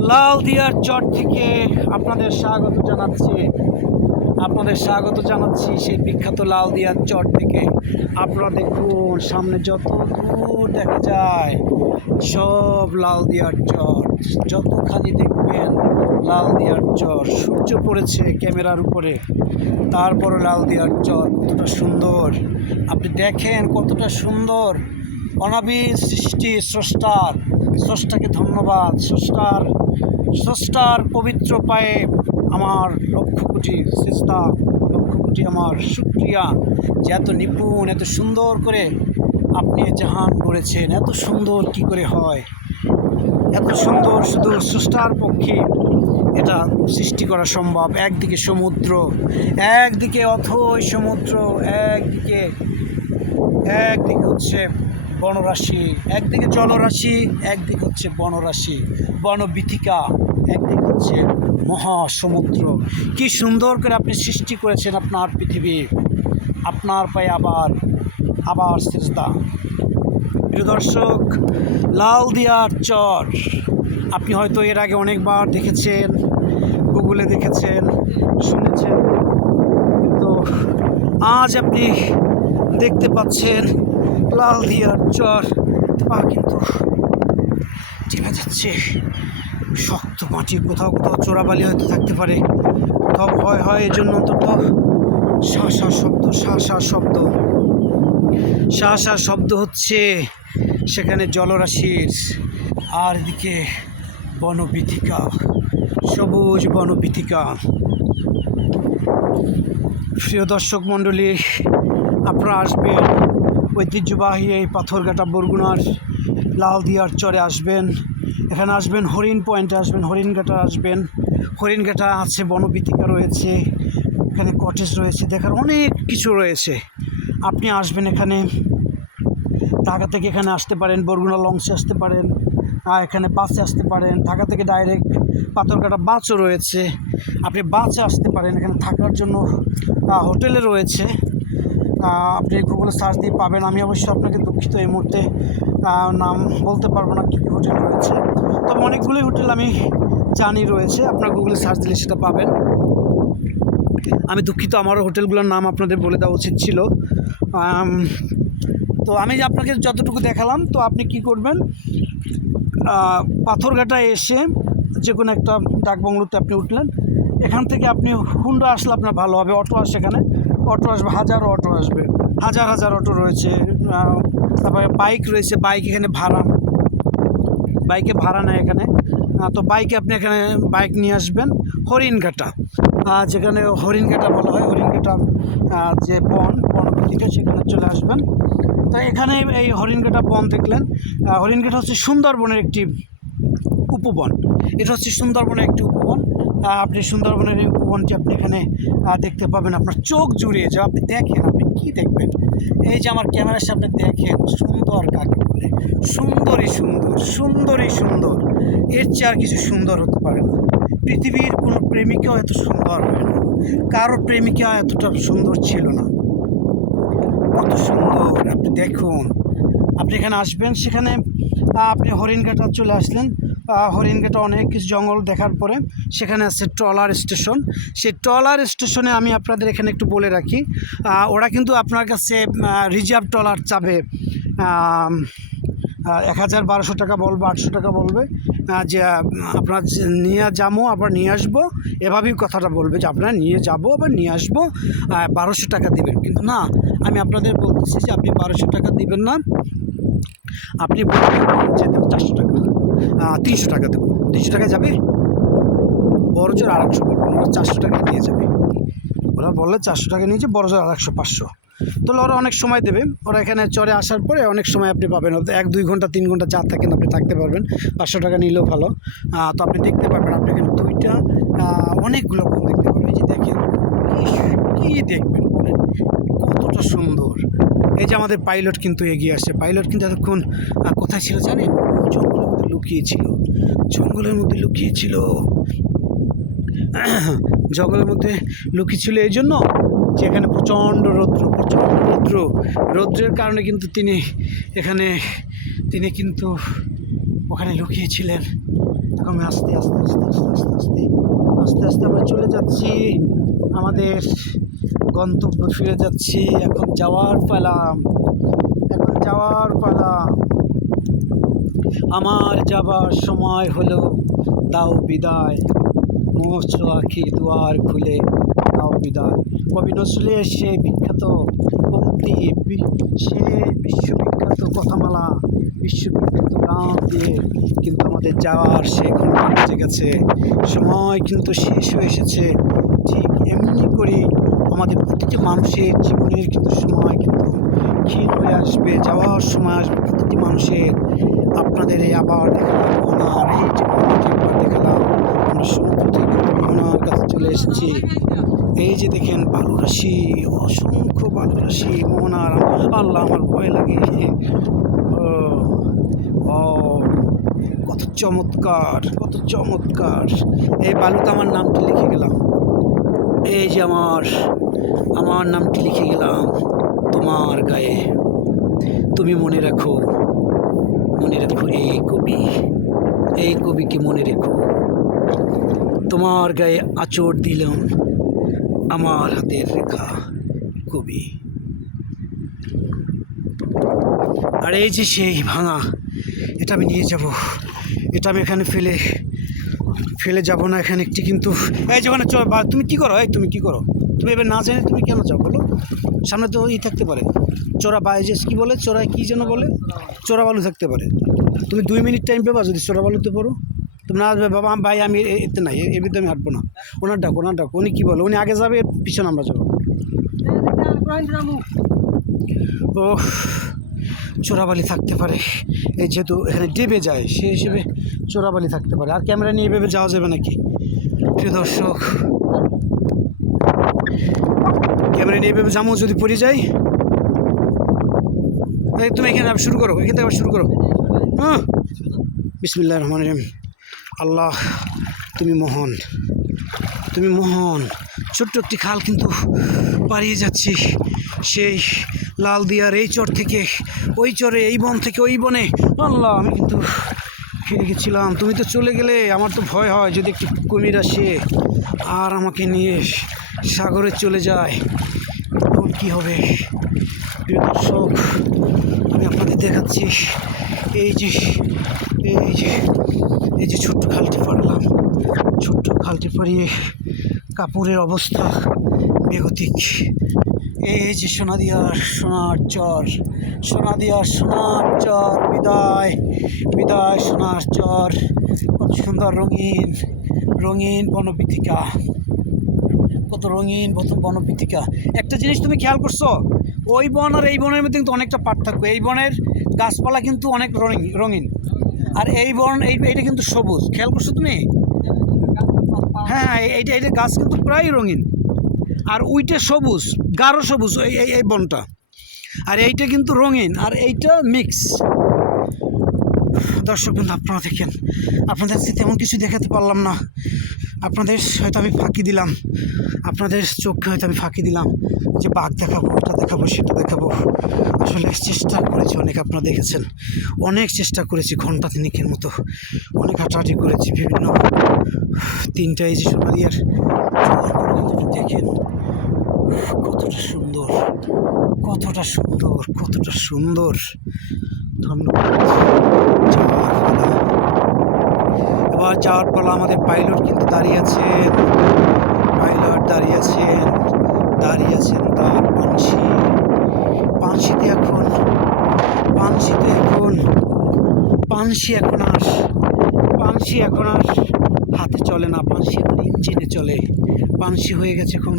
লাল দিয়ার চট থেকে আপনাদের স্বাগত জানাচ্ছি। আপনাদের স্বাগত জানাচ্ছি সেই বিখ্যাত লাল দিয়ার চট থেকে। আপনারা দেখুন, সামনে যত দূর দেখা যায়, সব লাল দিয়ার চট যতখানি দেখবেন লাল দিয়ার চর। সূর্য পড়েছে ক্যামেরার উপরে। তারপরে লাল দিয়ার চর কতটা সুন্দর। আপনি দেখেন কতটা সুন্দর। অনাবিল সৃষ্টি স্রষ্টার। স্রষ্টাকে ধন্যবাদ। স্রষ্টার স্রষ্টার পবিত্র পায়ে আমার লক্ষ কোটি চেষ্টা লক্ষ কোটি আমার সুক্রিয়া। যে এত নিপুণ, এত সুন্দর করে আপনি জাহান করেছেন এত সুন্দর কি করে হয়? এত সুন্দর শুধু স্রষ্টার পক্ষে এটা সৃষ্টি করা সম্ভব। একদিকে সমুদ্র, একদিকে অথই সমুদ্র, একদিকে একদিকে হচ্ছে বনরাশি। একদিকে জলরাশি, একদিক হচ্ছে বনরাশি। বনবিথিকা, একদিক হচ্ছে মহাসমুদ্র। কি সুন্দর করে আপনি সৃষ্টি করেছেন আপনার পৃথিবী। আপনার পায়ে আবার আবার চেষ্টা প্রিয় দর্শক, লাল দিয়ার চর। আপনি হয়তো এর আগে অনেকবার দেখেছেন, গুগলে দেখেছেন, শুনেছেন। তো আজ আপনি দেখতে পাচ্ছেন লাল দিয়ার চর। পা কিন্তু চেপে যাচ্ছে। শক্ত মাটি, কোথাও কোথাও চোরাবালি হয়তো থাকতে পারে। কোথাও ভয় হয় এই জন্য অন্তত শা শা শব্দ শা শা শব্দ। শা শা শব্দ হচ্ছে সেখানে জলরাশির। আর এদিকে বনবিথিকা সবুজ বনবিথিকা প্রিয় দর্শক মণ্ডলী, আপনারা আসবেন। ঐতিহ্যবাহী এই পাথরঘাটা বরগুনার লাল দিয়ার চরে আসবেন। এখানে আসবেন হরিণ পয়েন্টে আসবেন হরিণঘাটা আসবেন। হরিণঘাটা আছে বনবিথিকা রয়েছে, এখানে কটেজ রয়েছে, দেখার অনেক কিছু রয়েছে। আপনি আসবেন এখানে, ঢাকা থেকে এখানে আসতে পারেন, বরগুনা লঞ্চে আসতে পারেন আর এখানে বাসে আসতে পারেন, ঢাকা থেকে ডাইরেক্ট পাথরঘাটা বাসও রয়েছে। আপনি বাসে আসতে পারেন, এখানে থাকার জন্য হোটেলে রয়েছে। আপনি গুগলে সার্চ দিয়ে পাবেন। আমি অবশ্য আপনাকে দুঃখিত এই মুহূর্তে নাম বলতে পারব না কী কী হোটেল রয়েছে। তবে অনেকগুলোই হোটেল আমি জানি রয়েছে। আপনার গুগলে সার্চ দিলে সেটা পাবেন। আমি দুঃখিত আমারও হোটেলগুলোর নাম আপনাদের বলে দেওয়া উচিত ছিল। তো আমি আপনাকে যতটুকু দেখালাম তো আপনি কি করবেন আহ, পাথরঘাটায় এসে যে কোনো একটা ডাকবাংলোতে আপনি উঠলেন। এখান থেকে আপনি হুন্ডা আসলে আপনার ভালো হবে অটো আসে এখানে। অটো আসবে, হাজার অটো আসবে, হাজার হাজার অটো রয়েছে তারপরে বাইক রয়েছে, বাইক এখানে ভাড়া, বাইকে ভাড়া নেয় এখানে তো বাইকে আপনি এখানে বাইক নিয়ে আসবেন, হরিণঘাটা যেখানে হরিণঘাটা বলা হয়, হরিণঘাটা যে বন বনপতিকা সেখানে চলে আসবেন। তো এখানে এই হরিণঘাটা বন দেখলেন হরিণঘাটা হচ্ছে সুন্দরবনের একটি উপবন, এটা হচ্ছে সুন্দরবনের একটি উপবন আপনি সুন্দরবনের এই উপবনটি আপনি এখানে দেখতে পাবেন, আপনার চোখ জুড়িয়ে যাও আপনি দেখেন, আপনি কী দেখবেন? এই যে আমার ক্যামেরার সামনে দেখেন, সুন্দর কাকে বলে? সুন্দরই সুন্দর সুন্দরই সুন্দর। এর চেয়ে আর কিছু সুন্দর হতে পারে না। পৃথিবীর কোনো প্রেমিকাও এত সুন্দর হয় না। কারও প্রেমিকা এতটা সুন্দর ছিল না। কত সুন্দর। আপনি দেখুন। আপনি এখানে আসবেন, সেখানে আপনি হরিণঘাটা চলে আসলেন। হরিণঘাটা অনেক কিছু জঙ্গল দেখার পরে সেখানে আছে ট্রলার স্টেশন। সেই ট্রলার স্টেশনে আমি আপনাদের এখানে একটু বলে রাখি ওরা কিন্তু আপনার কাছে রিজার্ভ ট্রলার চাবে। এক হাজার বারোশো টাকা বলবে, আটশো টাকা বলবে। যে আপনার নিয়ে যাব আবার নিয়ে আসব, এভাবেই কথাটা বলবে যে আপনারা নিয়ে যাব, আবার নিয়ে আসব। বারোশো টাকা দেবেন। কিন্তু না, আমি আপনাদের বলতেছি যে আপনি বারোশো টাকা দেবেন না, আপনি বলবেন যে দেবো চারশো টাকা। তিনশো টাকা দেবো। তিনশো টাকা যাবে? বড় জোর আর একশো বলবেন ওরা চারশো টাকা নিয়ে যাবে। ওরা বললে, চারশো টাকা নিয়েছে, বড় জোর একশো পাঁচশো। তাহলে ওরা অনেক সময় দেবে। ওরা এখানে চরে আসার পরে অনেক সময় আপনি পাবেন। এক, দুই ঘণ্টা, তিন ঘণ্টা যা থাকেন, আপনি থাকতে পারবেন। পাঁচশো টাকা নিলেও ভালো। তো আপনি দেখতে পারবেন, আপনি এখানে দুইটা অনেকগুলো কোন দেখতে পারবেন এই যে দেখেন, কি দেখবেন বলেন? কতটা সুন্দর। এই যে আমাদের পাইলট কিন্তু এগিয়ে আসছে। পাইলট কিন্তু এতক্ষণ কোথায় ছিল জানেন? জঙ্গলের মধ্যে লুকিয়েছিল, জঙ্গলের মধ্যে লুকিয়েছিল। জঙ্গলের মধ্যে লুকিয়ে ছিল এই জন্য যে এখানে প্রচণ্ড রৌদ্র প্রচণ্ড রৌদ্র। রৌদ্রের কারণে কিন্তু তিনি এখানে, তিনি কিন্তু ওখানে লুকিয়েছিলেন। কমে আস্তে আস্তে আস্তে আস্তে আস্তে আস্তে আস্তে আস্তে আমরা চলে যাচ্ছি। আমাদের গন্তব্য ফিরে যাচ্ছি। এখন যাওয়ার পালাম এখন যাওয়ার পালা। আমার যাবার সময় হলো, দাও বিদায়। মোছো আখি দুয়ার খুলে, দাও বিদায়। কবি নজরুলের সেই বিখ্যাত পঙ্ক্তি সেই বিশ্ববিখ্যাত কথামালা, বিশ্ববিখ্যাত গান দিয়ে কিন্তু আমাদের যাওয়ার সে ঘণ্টা বেজে গেছে। সময় কিন্তু শেষ হয়ে এসেছে। ঠিক এমনি করে আমাদের প্রতিটি মানুষের জীবনের কিন্তু সময় কিন্তু ক্ষীণ হয়ে আসবে, যাওয়ার সময় আসবে প্রতিটি মানুষের। আপনাদের এই আবার দেখালাম, ওনার এই যে একবার দেখালাম, আমরা সমুদ্র থেকে ওনার কাছে চলে এসেছি। এই যে দেখেন বালুরাশি অসংখ্য বালুরাশি মোহনার আল্লাহ আমার ভয় লাগে। ও, কত চমৎকার কত চমৎকার। এই বালুতে আমার নামটি লিখে গেলাম। এই যে আমার আমার নামটি লিখে গেলাম। তোমার গায়ে। তুমি মনে রাখো মনে রাখো এই কবি। এই কবিকে মনে রেখো। তোমার গায়ে আচর দিলাম আমার হাতের রেখা কবি। আর এই যে সেই ভাঙা, এটা আমি নিয়ে যাব। এটা আমি এখানে ফেলে ফেলে যাব না এখানে একটি কিন্তু এই যেখানে তুমি কি করো? এই তুমি কি করো? তুমি এবার না জেনে তুমি কেন যাও বলো? সামনে তো ই থাকতে পারে। চোরা বাইজে কি বলে? চোরায় কি যেন বলে? চোরা বালু থাকতে পারে। তুমি দুই মিনিট টাইম পেবা যদি চোরা বালুতে পড়ো। তুমি না আসবে বাবা আম- ভাই আমি এতে নাই এর ভিতরে আমি হাঁটবো না। ওনার ডাক ওনার ডাকো উনি কী বলে? উনি আগে যাবে পিছনে আমরা যাব। ও চোরাবালি থাকতে পারে। এই যেহেতু এখানে ডেবে যায়, সে হিসেবে চোরাবালি থাকতে পারে। আর ক্যামেরা নিয়ে ভেবে যাওয়া যাবে নাকি? প্রিয় দর্শক, ক্যামেরা নিয়ে ভেবে যাব যদি পড়ে যাই এই তুমি এখানে শুরু করো, এখান থেকে আবার শুরু করো। হ্যাঁ? বিসমিল্লাহ রহমান রহিম। আল্লাহ, তুমি মহান। তুমি মহান। ছোট্ট একটি খাল কিন্তু পাড়িয়ে যাচ্ছি। সেই লাল দিয়ার এই চর থেকে, ওই চরে, এই বন থেকে, ওই বনে। আল্লাহ, আমি কিন্তু ফিরে গেছিলাম। তুমি তো চলে গেলে, আমার তো ভয় হয় যদি একটু কুমির আসে আর আমাকে নিয়ে সাগরে চলে যায়। তখন কী হবে? প্রিয় দর্শক, আমি আপনাদের দেখাচ্ছি এই যে এই যে এই যে ছোট্ট খালটি পারলাম ছোট্ট খালটি পাড়িয়ে কাপড়ের অবস্থা বেগতিক। এই যে সোনাদিয়ার সোনার চর, সোনা সোনাদিয়ার সোনার চর, বিদায় বিদায়, সোনার চর। কত সুন্দর রঙিন রঙিন বনপীতিকা কত রঙিন কত বনপীতিকা একটা জিনিস তুমি খেয়াল করছ, ওই বন আর এই বনের মধ্যে কিন্তু অনেকটা পার্থক্য। এই বনের গাছপালা কিন্তু অনেক রঙিন রঙিন। আর এই বন, এই, এইটা কিন্তু সবুজ। খেয়াল করছ তুমি? হ্যাঁ এই- এইটা এইটা গাছ কিন্তু প্রায় রঙিন। আর উইটা সবুজ, গাঢ় সবুজ, এই এই- এই বনটা। আর এইটা কিন্তু রঙিন, আর এইটা মিক্স দর্শক কিন্তু আপনারা দেখেন। আপনাদের তেমন কিছু দেখাতে পারলাম না। আপনাদের হয়তো আমি ফাঁকি দিলাম। আপনাদের চোখকে হয়তো আমি ফাঁকি দিলাম যে বাঘ দেখাবো এটা দেখাবো, সেটা দেখাবো। আসলে চেষ্টা করেছি, অনেক আপনারা দেখেছেন। অনেক চেষ্টা করেছি, ঘণ্টা তিনিকের মতো। অনেক হাঁটাহাঁটি করেছি, বিভিন্ন তিনটা এই যে সোনারিয়ার দেখেন। কতটা সুন্দর কতটা সুন্দর কতটা সুন্দর। ধন্যবাদ। এবার যাওয়ার পর আমাদের পাইলট কিন্তু দাঁড়িয়ে আছেন পাইলট দাঁড়িয়ে আছেন দাঁড়িয়ে আছেন তার পানসি। পানসিতে এখন পানসিতে এখন, পানসি এখন আর, পানসি এখন আর হাতে চলে না, পানসি এখন ইঞ্জিনে চলে। পানসি হয়ে গেছে এখন।